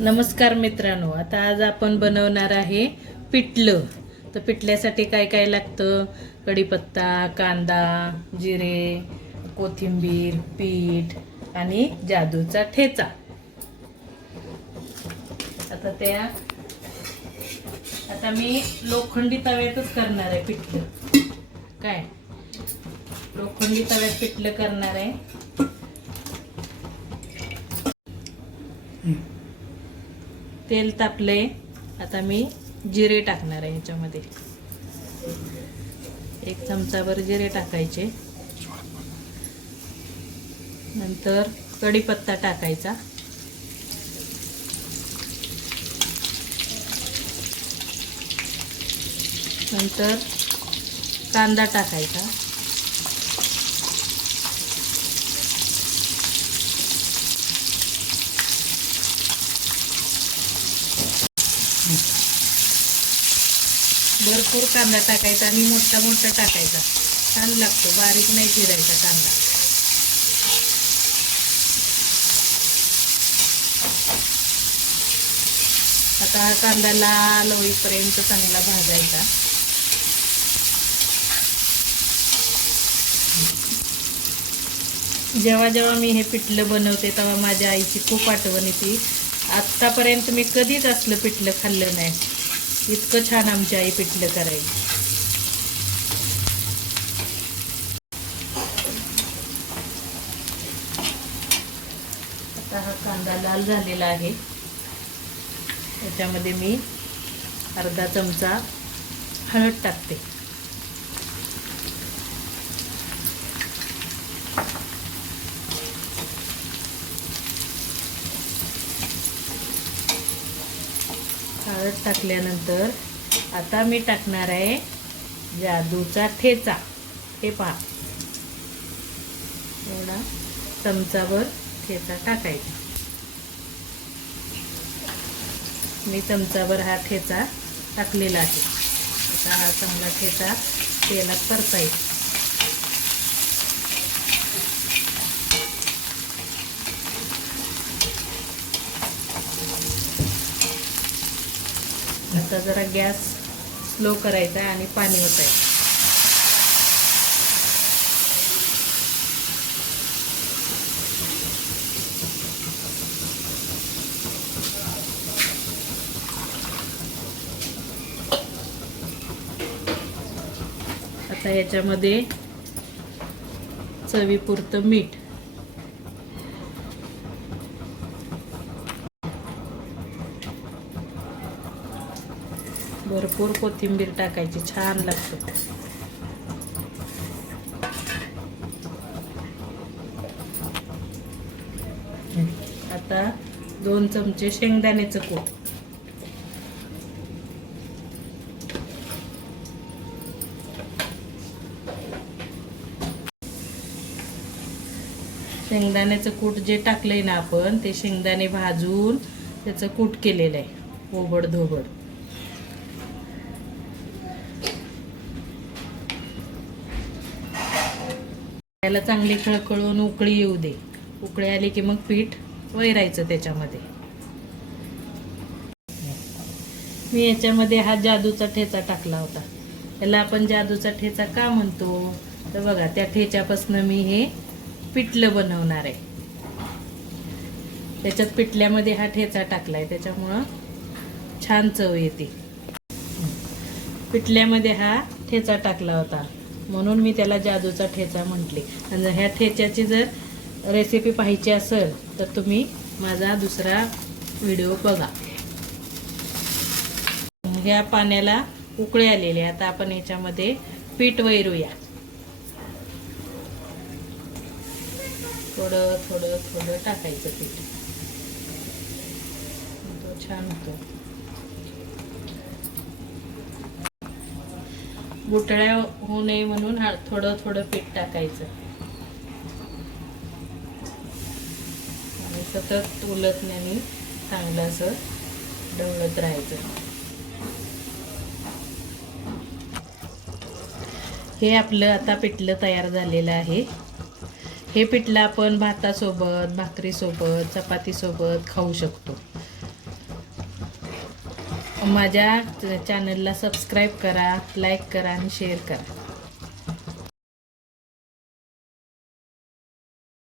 नमस्कार मित्रांनो आता आज आपण बनवणार आहे पिठलं. तर पिठल्यासाठी काय काय लागतं? कढीपत्ता कांदा जिरे कोथिंबीर पीठ आणि जादूचा ठेचा. आता त्या आता मी लोखंडी तव्यातच करणार आहे पिठलं. काय? लोखंडी तव्यात पिठलं करणार आहे. तेल तापले आता मी जिरे टाकणार आहे ह्याच्यामध्ये. एक चमचाभर जिरे टाकायचे. नंतर कढीपत्ता टाकायचा. नंतर कांदा टाकायचा. भरपूर कांदा टाकायचा आणि मोठा मोठा टाकायचा. छान लागतो बारीक नाही चिरायचा कांदा. आता हा कांदा लाल होईपर्यंत चांगला भाजायचा. जेव्हा जेव्हा मी हे पिठलं बनवते तेव्हा माझ्या आईची खूप आठवण येते. आत्तापर्यंत मी कधीच असलं पिठलं खाल्लं नाही. इतकं छान आमची आई पिठलं करायची. आता हा कांदा लाल झालेला आहे. त्याच्यामध्ये मी अर्धा चमचा हळद टाकते. हळद टाकल्यानंतर आता मी टाकणार आहे जादूचा ठेचा. हे पहा. एवढा चमचाभर ठेचा टाकायचा. मी चमचाभर हा ठेचा टाकलेला आहे. आता हा चांगला ठेचा तेलात परतायचा. आता जरा गॅस स्लो करायचा आणि पाणी ओतायचं आता याच्यामध्ये चवीपुरतं मीठ भरपूर कोथिंबीर टाकायची छान लागतं आता दोन चमचे शेंगदाण्याचं कूट. शेंगदाण्याचं कूट जे टाकलंय ना आपण ते शेंगदाणे भाजून त्याचं कूट केलेलं आहे ओबड धोबड त्याला चांगली खळखळून उकळी येऊ दे. उकळी आली की मग पीठ वैरायचं त्याच्यामध्ये. मी याच्यामध्ये हा जादूचा ठेचा टाकला होता. याला आपण जादूचा ठेचा का म्हणतो? तर बघा त्या ठेच्यापासून मी हे पिठलं बनवणार आहे. त्याच्यात पिठल्यामध्ये हा ठेचा टाकलाय. त्याच्यामुळं छान चव येते. पिठल्यामध्ये हा ठेचा टाकला होता. म्हणून मी त्याला जादूचा ठेचा म्हटले. आणि ह्या ठेच्याची जर रेसिपी पाहायची असेल तर तुम्ही माझा दुसरा व्हिडिओ बघा. ह्या पाण्याला उकळे आलेले आता आपण ह्याच्यामध्ये पीठ वैरूया. थोडं थोडं थोडं टाकायचं पीठ. तो छान होतो. गुटळ्या होऊ नये म्हणून हा थोडं थोडं पीठ टाकायचं. आणि सतत उलटण्याने चांगलं असं ढवळत राहायचं. हे आपलं आता पिठलं तयार झालेलं आहे. हे पिठलं आपण भातासोबत भाकरीसोबत चपातीसोबत खाऊ शकतो. माझ्या चॅनलला सबस्क्राईब करा लाईक करा आणि शेअर करा.